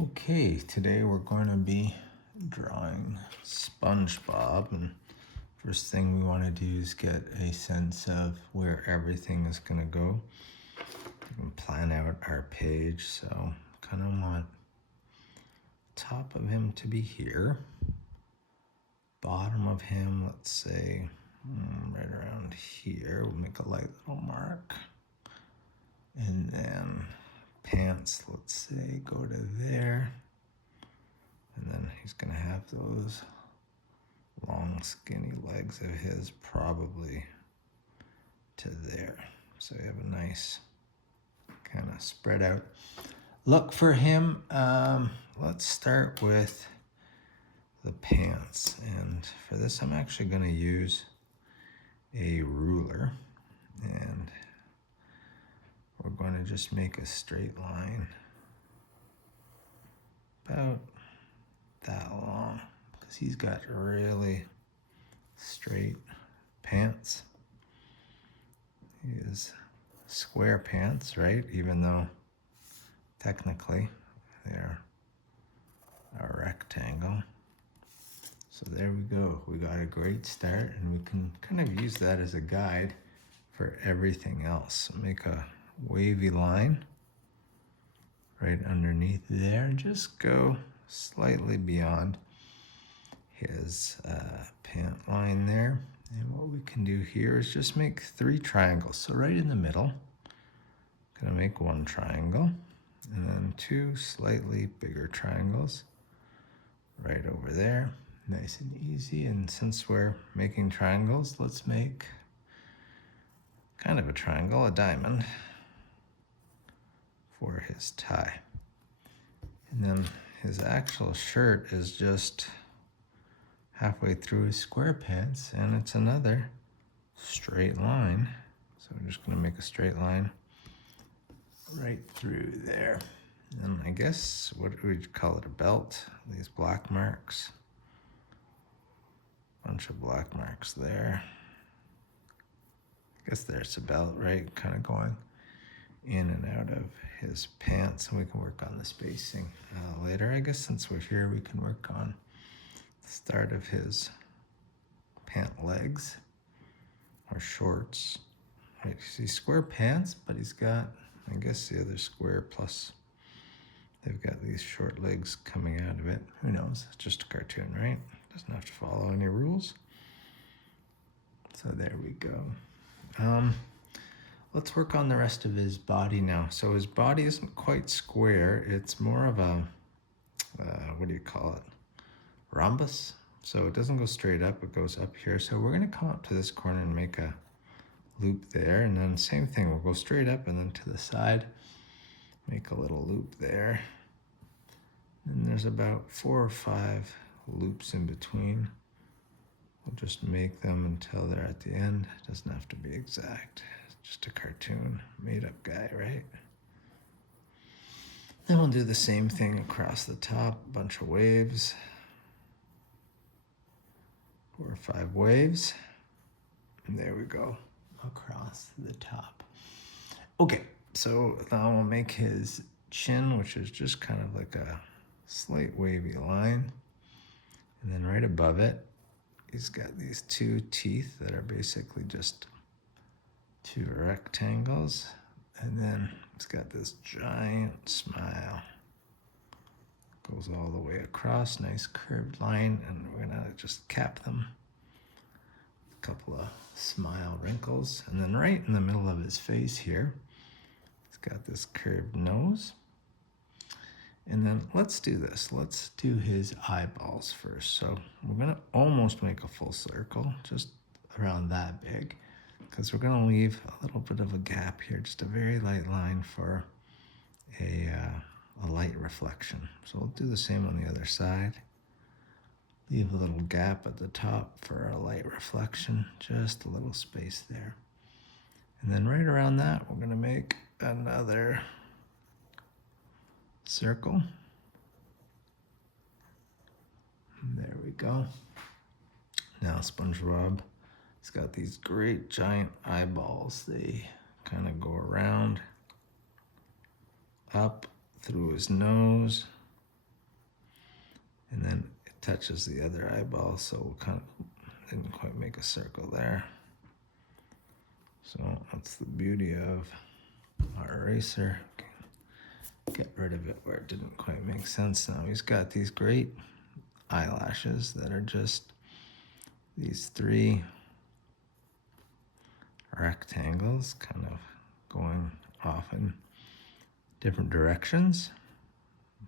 Okay, today we're going to be drawing SpongeBob, and first thing we want to do is get a sense of where everything is going to go. We can plan out our page, so kind of want top of him to be here, bottom of him, let's say right around here. We'll make a light little mark, and then pants, let's say, go to there. And then he's gonna have those long skinny legs of his probably to there. So you have a nice kind of spread out look for him. Let's start with the pants. And for this, I'm actually gonna use a ruler, and we're going to just make a straight line about that long, because he's got really straight pants. He is square pants, right? Even though technically they're a rectangle. So there we go. We got a great start, and we can kind of use that as a guide for everything else. So make a wavy line right underneath there, and just go slightly beyond his pant line there. And what we can do here is just make 3 triangles. So right in the middle, gonna make 1 triangle, and then 2 slightly bigger triangles right over there. Nice and easy. And since we're making triangles, let's make kind of a triangle, a diamond, for his tie. And then his actual shirt is just halfway through his square pants, and it's another straight line. So we're just gonna make a straight line right through there. And I guess, what would we call it, a belt? These black marks. Bunch of black marks there. I guess there's a belt, right? Kind of going in and out of his pants, and we can work on the spacing later. I guess since we're here, we can work on the start of his pant legs or shorts. Right, he's square pants, but he's got, I guess, the other square plus they've got these short legs coming out of it. Who knows? It's just a cartoon, right? Doesn't have to follow any rules. So there we go. Let's work on the rest of his body now. So his body isn't quite square. It's more of a, what do you call it? Rhombus. So it doesn't go straight up, it goes up here. So we're gonna come up to this corner and make a loop there. And then same thing, we'll go straight up and then to the side, make a little loop there. And there's about 4 or 5 loops in between. We'll just make them until they're at the end. It doesn't have to be exact. It's just a cartoon, made up guy, right? Then we'll do the same thing across the top, a bunch of waves. 4 or 5 waves. And there we go, across the top. Okay, so now we'll make his chin, which is just kind of like a slight wavy line. And then right above it, he's got these 2 teeth that are basically just 2 rectangles. And then he's got this giant smile. Goes all the way across, nice curved line, and we're gonna just cap them. A couple of smile wrinkles. And then right in the middle of his face here, he's got this curved nose. And then let's do this. Let's do his eyeballs first. So we're gonna almost make a full circle, just around that big, because we're gonna leave a little bit of a gap here, just a very light line for a light reflection. So we'll do the same on the other side. Leave a little gap at the top for a light reflection, just a little space there. And then right around that, we're gonna make another circle. And there we go. Now SpongeBob, he's got these great giant eyeballs. They kind of go around, up through his nose, And then it touches the other eyeball, so we'll kind of, didn't quite make a circle there. So that's the beauty of our eraser. Get rid of it where it didn't quite make sense. Now he's got these great eyelashes that are just these three rectangles kind of going off in different directions.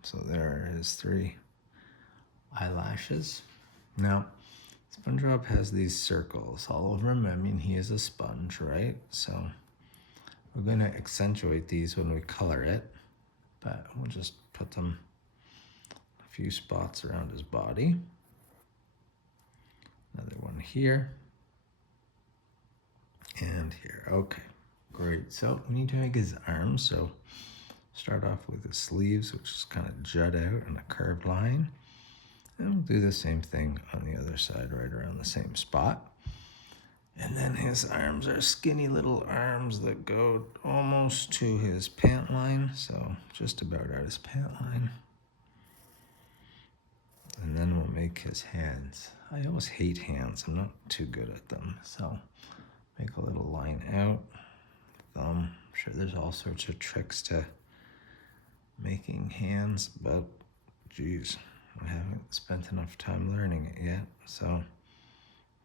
So there are his three eyelashes. Now, SpongeBob has these circles all over him. I mean, he is a sponge, right? So we're going to accentuate these when we color it, but we'll just put them a few spots around his body. Another one here and here. Okay, great. So we need to make his arms. So start off with his sleeves, which is kind of jut out in a curved line. And we'll do the same thing on the other side, right around the same spot. And then his arms are skinny little arms that go almost to his pant line. So just about at his pant line. And then we'll make his hands. I always hate hands. I'm not too good at them. So make a little line out. Thumb. I'm sure there's all sorts of tricks to making hands, but geez, I haven't spent enough time learning it yet. So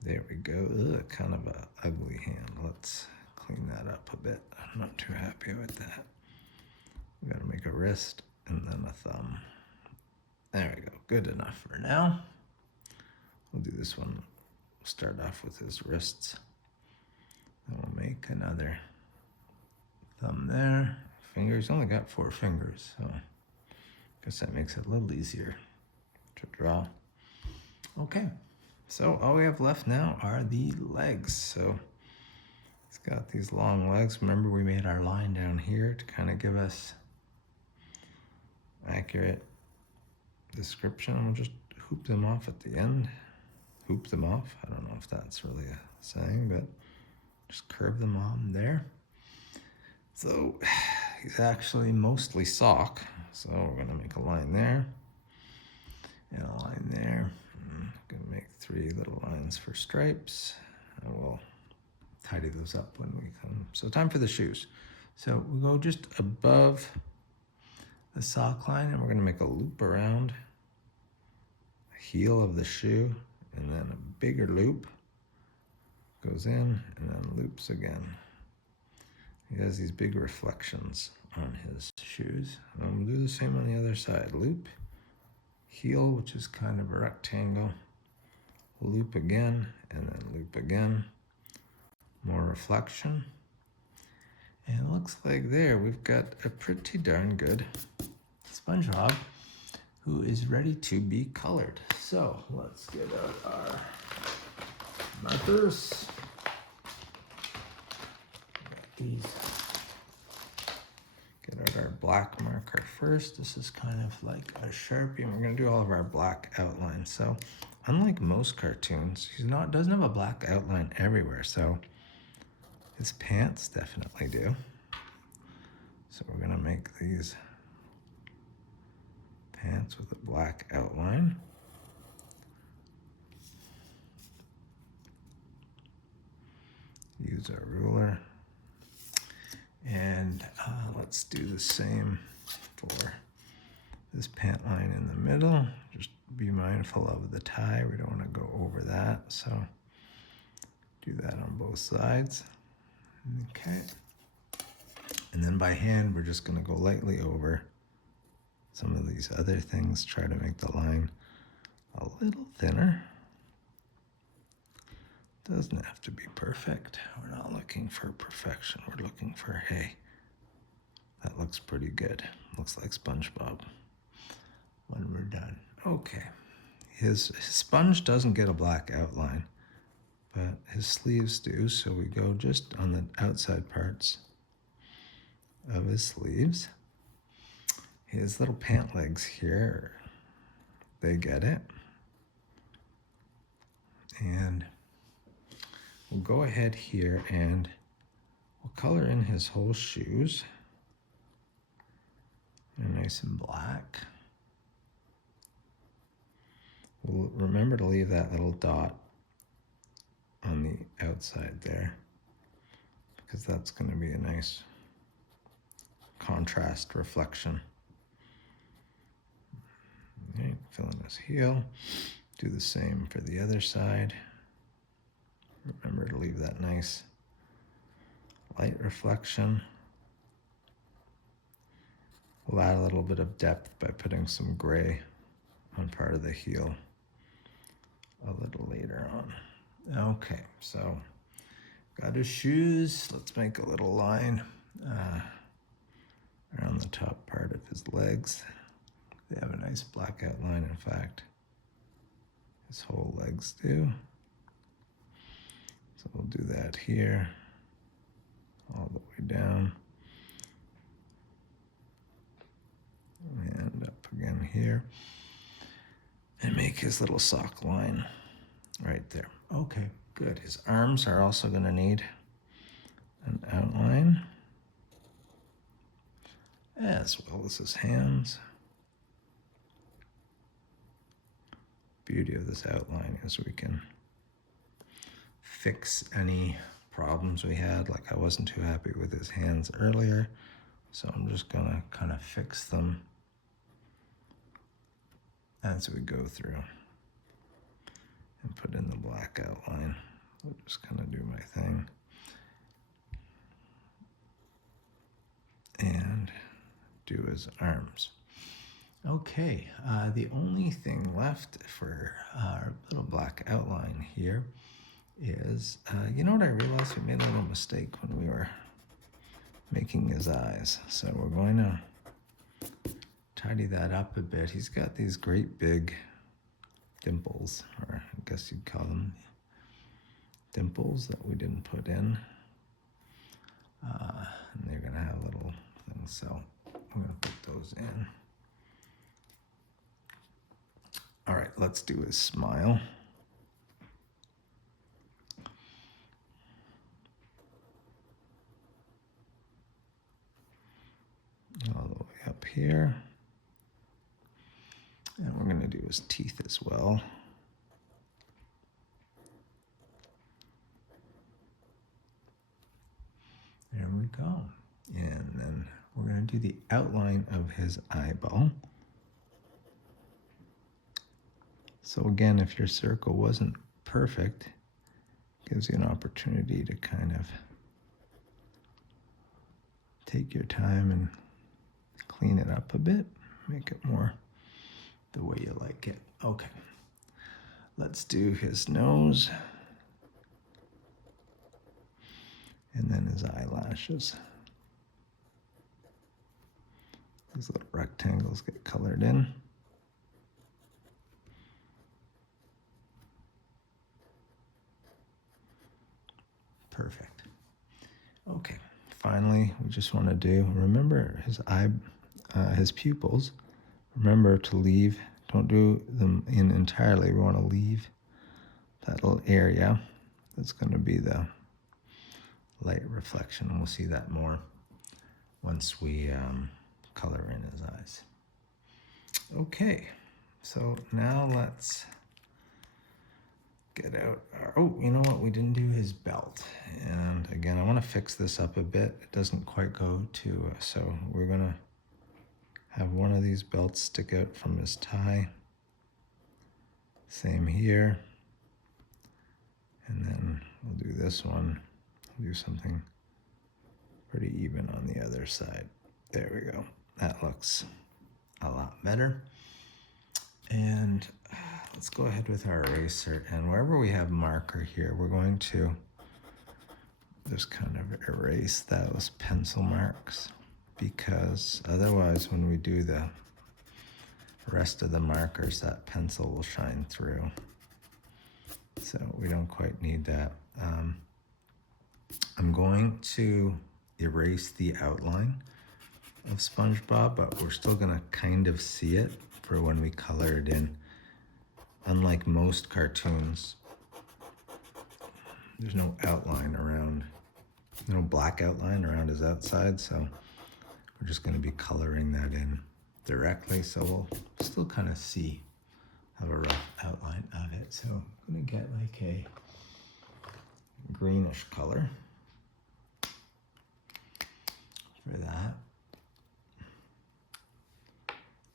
there we go. Ugh, kind of an ugly hand. Let's clean that up a bit. I'm not too happy with that. We gotta make a wrist and then a thumb. There we go. Good enough for now. We'll do this one. We'll start off with his wrists. Then we'll make another thumb there. Fingers, only got 4 fingers, so I guess that makes it a little easier to draw. Okay, so all we have left now are the legs. So he's got these long legs. Remember, we made our line down here to kind of give us accurate description. We'll just hoop them off at the end. Hoop them off. I don't know if that's really a saying, but just curve them on there. So he's actually mostly sock. So we're gonna make a line there and a line there. I'm gonna make 3 little lines for stripes, and we'll tidy those up when we come. So time for the shoes. So we go just above the sock line, and we're gonna make a loop around the heel of the shoe, and then a bigger loop goes in and then loops again. He has these big reflections on his shoes. And we'll do the same on the other side. Loop, heel, which is kind of a rectangle, loop again, and then loop again. More reflection. And it looks like there we've got a pretty darn good SpongeBob who is ready to be colored. So let's get out our markers. These. Get out our black marker first. This is kind of like a Sharpie, and we're gonna do all of our black outlines. So unlike most cartoons, doesn't have a black outline everywhere. So his pants definitely do. So we're gonna make these pants with a black outline. Use our ruler. And let's do the same for this pant line in the middle. Just be mindful of the tie. We don't want to go over that. So do that on both sides. Okay. And then by hand, we're just going to go lightly over some of these other things. Try to make the line a little thinner. Doesn't have to be perfect. We're not looking for perfection. We're looking for, hey, that looks pretty good. Looks like SpongeBob when we're done. Okay. His sponge doesn't get a black outline, but his sleeves do. So we go just on the outside parts of his sleeves. His little pant legs here, they get it. And we'll go ahead here and we'll color in his whole shoes. They're nice and black. remember to leave that little dot on the outside there, because that's going to be a nice contrast reflection. All right, fill in his heel. Do the same for the other side. Remember to leave that nice light reflection. We'll add a little bit of depth by putting some gray on part of the heel a little later on. Okay, so got his shoes. Let's make a little line around the top part of his legs. They have a nice black outline, in fact. His whole legs do. So we'll do that here, all the way down. And up again here. And make his little sock line right there. Okay, good. His arms are also going to need an outline, as well as his hands. Beauty of this outline is we can fix any problems we had. Like I wasn't too happy with his hands earlier, so I'm just gonna kind of fix them as we go through and put in the black outline. I'll just kind of do my thing and do his arms. Okay, the only thing left for our little black outline here is, you know what I realized? We made a little mistake when we were making his eyes. So we're going to tidy that up a bit. He's got these great big dimples, or I guess you'd call them dimples, that we didn't put in. And they're going to have little things, so I'm going to put those in. All right, let's do his smile. All the way up here. And we're going to do his teeth as well. There we go. And then we're going to do the outline of his eyeball. So again, if your circle wasn't perfect, it gives you an opportunity to kind of take your time and clean it up a bit, make it more the way you like it. Okay, let's do his nose and then his eyelashes. These little rectangles get colored in. Perfect. Okay, finally, we just want to do, remember his pupils. Remember to leave, don't do them in entirely. We want to leave that little area. That's going to be the light reflection. We'll see that more once we color in his eyes. Okay, so now let's get out our, oh, you know what? We didn't do his belt. And again, I want to fix this up a bit. It doesn't quite go to, so we're going to have one of these belts stick out from his tie. Same here. And then we'll do this one. We'll do something pretty even on the other side. There we go. That looks a lot better. And let's go ahead with our eraser, and wherever we have marker here, we're going to just kind of erase those pencil marks, because otherwise when we do the rest of the markers, that pencil will shine through. So we don't quite need that. I'm going to erase the outline of SpongeBob, but we're still gonna kind of see it for when we color it in. Unlike most cartoons, there's no outline around, no black outline around his outside, so we're just going to be coloring that in directly, so we'll still kind of see have a rough outline of it. So I'm gonna get like a greenish color for that.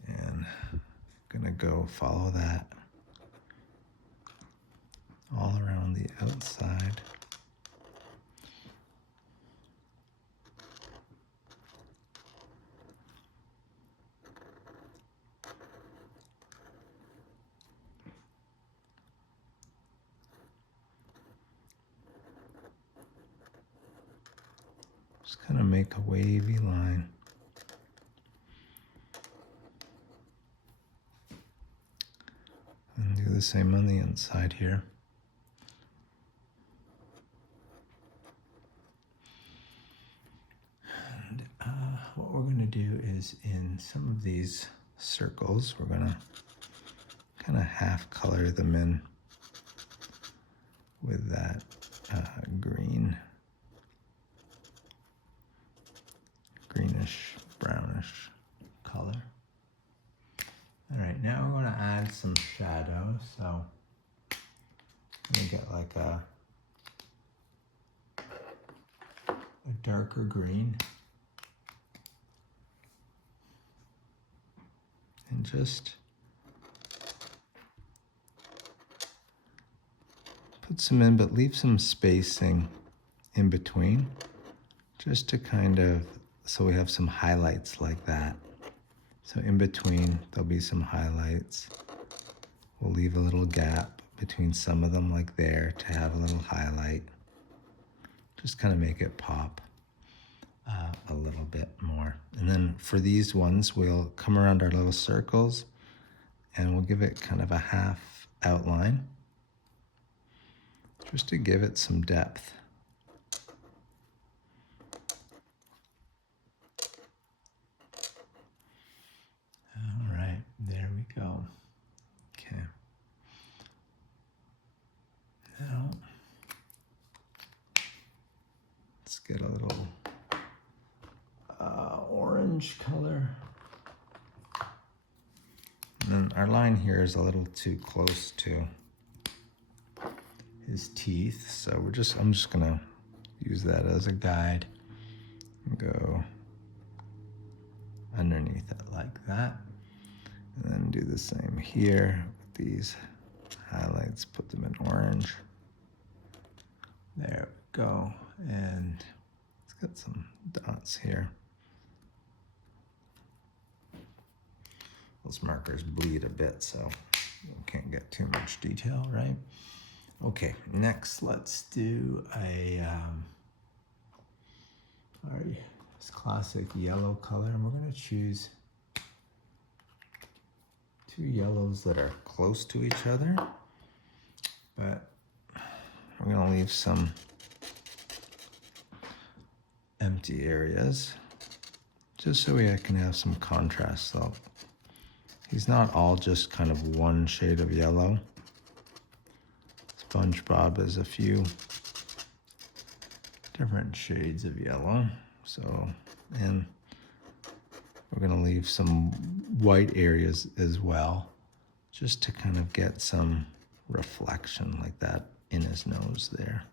And I'm gonna go follow that all around the outside. Just kind of make a wavy line. And do the same on the inside here. And what we're going to do is in some of these circles, we're going to kind of half color them in with that greenish, brownish color. All right, now we're going to add some shadow. So I'm going to get like a darker green. And just put some in, but leave some spacing in between, just to kind of, so we have some highlights like that. So in between, there'll be some highlights. We'll leave a little gap between some of them like there to have a little highlight. Just kind of make it pop a little bit more. And then for these ones, we'll come around our little circles and we'll give it kind of a half outline, just to give it some depth. All right, there we go. Okay. Now, let's get a little orange color. And then our line here is a little too close to his teeth, so I'm just gonna use that as a guide and go underneath it like that, and then do the same here with these highlights, put them in orange. There we go, and let's get some dots here. Those markers bleed a bit, so you can't get too much detail, right? Okay, next let's do this classic yellow color, and we're going to choose two yellows that are close to each other, but we're going to leave some empty areas just so we can have some contrast. So he's not all just kind of one shade of yellow. SpongeBob is a few different shades of yellow. So, and we're going to leave some white areas as well, just to kind of get some reflection like that in his nose there.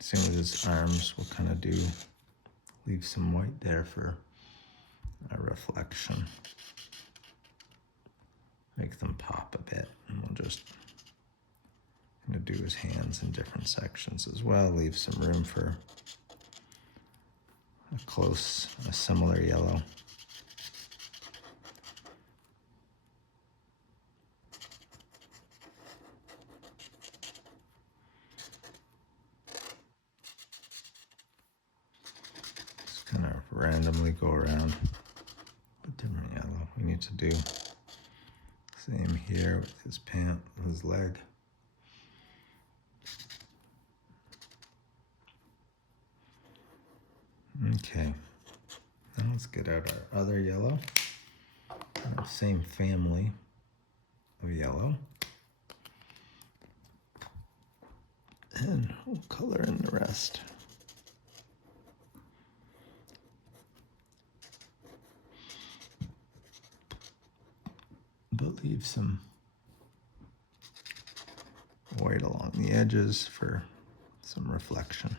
Same with his arms, we'll kind of leave some white there for a reflection. Make them pop a bit, and we'll just kind of do his hands in different sections as well. Leave some room for a similar yellow. Just kind of randomly go around with different yellow. We need to do same here with his pant, his leg. Okay, now let's get out our other yellow. Same family of yellow. And we'll color in the rest. But leave some white along the edges for some reflection.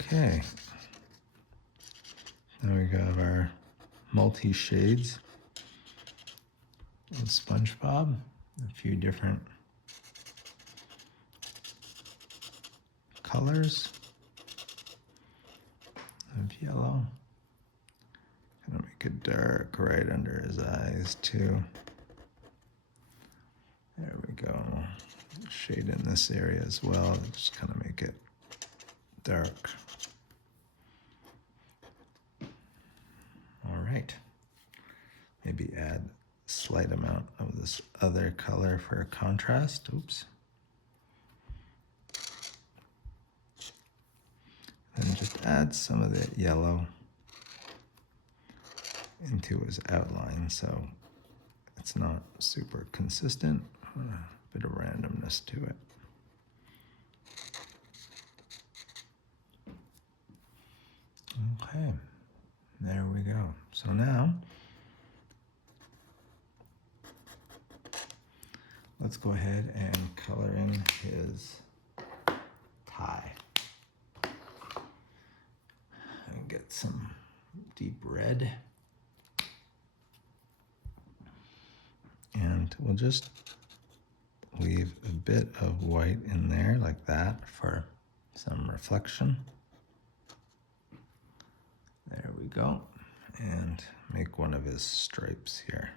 Okay, now we got our multi-shades in SpongeBob, a few different colors of yellow. Gonna make it dark right under his eyes too. There we go. Shade in this area as well, just kind of make it dark. All right. Maybe add a slight amount of this other color for a contrast. Oops. And just add some of the yellow into his outline so it's not super consistent. A bit of randomness to it. Okay, there we go. So now, let's go ahead and color in his tie. And get some deep red. And we'll just leave a bit of white in there like that for some reflection. There we go. And make one of his stripes here.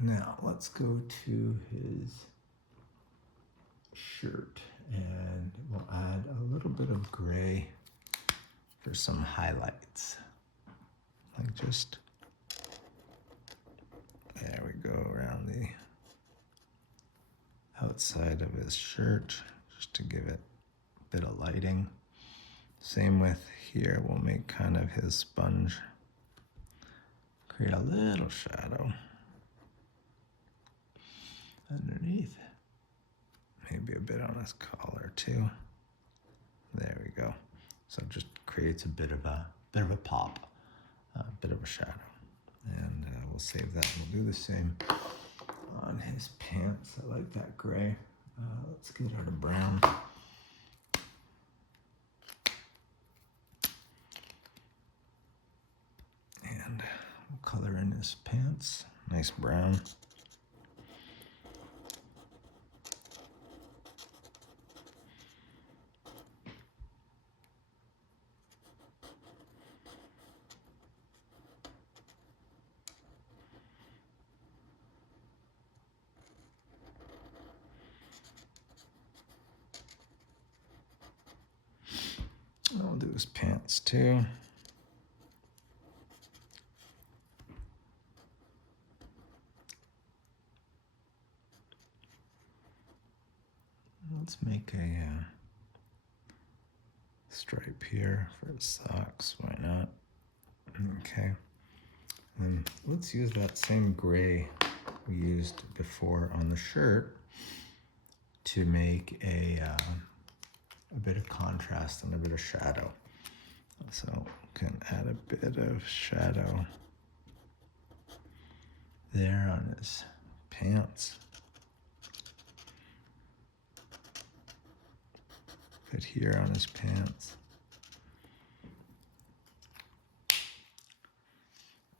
Now let's go to his shirt and we'll add a little bit of gray for some highlights. Like just, there we go, around the outside of his shirt, just to give it a bit of lighting. Same with here, we'll make kind of his sponge, create a little shadow underneath. Maybe a bit on his collar too. There we go. So it just creates a bit of a pop, a bit of a shadow. And we'll save that. We'll do the same on his pants. I like that gray. Let's get out of brown. And we'll color in his pants. Nice brown. I'll do his pants too. Let's make a stripe here for his socks. Why not? Okay. And let's use that same gray we used before on the shirt to make a bit of contrast and a bit of shadow. So we can add a bit of shadow there on his pants. Bit here on his pants.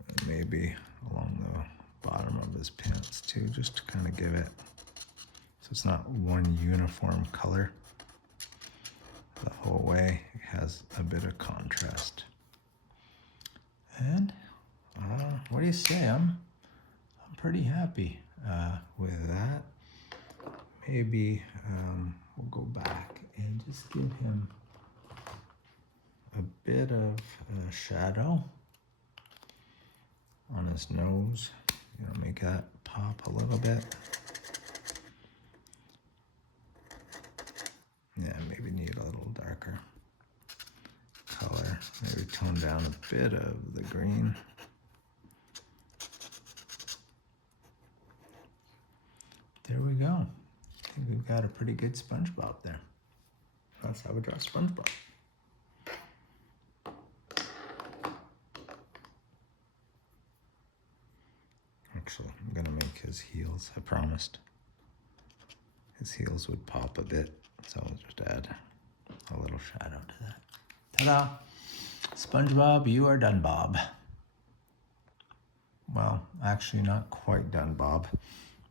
And maybe along the bottom of his pants too, just to kind of give it, so it's not one uniform color the whole way. It has a bit of contrast. And What do you say? I'm pretty happy with that. Maybe we'll go back and just give him a bit of shadow on his nose. Make that pop a little bit. Yeah, maybe need a little darker color. Maybe tone down a bit of the green. There we go. I think we've got a pretty good SpongeBob there. That's how we draw SpongeBob. Actually, I'm gonna make his heels, I promised. His heels would pop a bit, so I'll just add a little shadow to that. Ta-da! SpongeBob, you are done, Bob. Well, actually not quite done, Bob.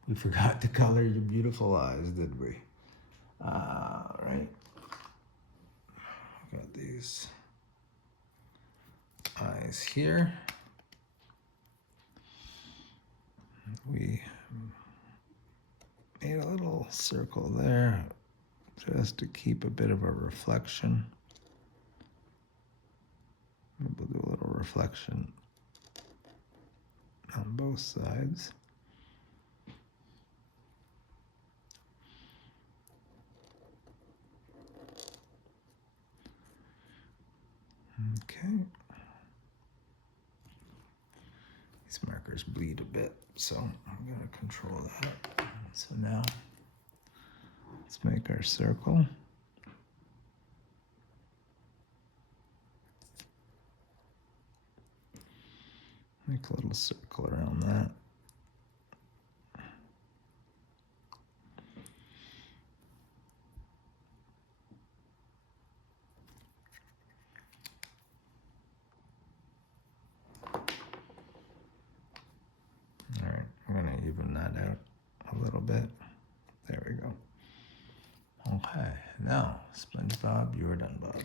We forgot to color your beautiful eyes, did we? Right. Got these eyes here. We made a little circle there just to keep a bit of a reflection. We'll do a little reflection on both sides. Okay. These markers bleed a bit, so I'm going to control that. So now let's make our circle. Make a little circle around that. All right, I'm going to even that out a little bit. There we go. Okay, now, SpongeBob, you are done, Bob.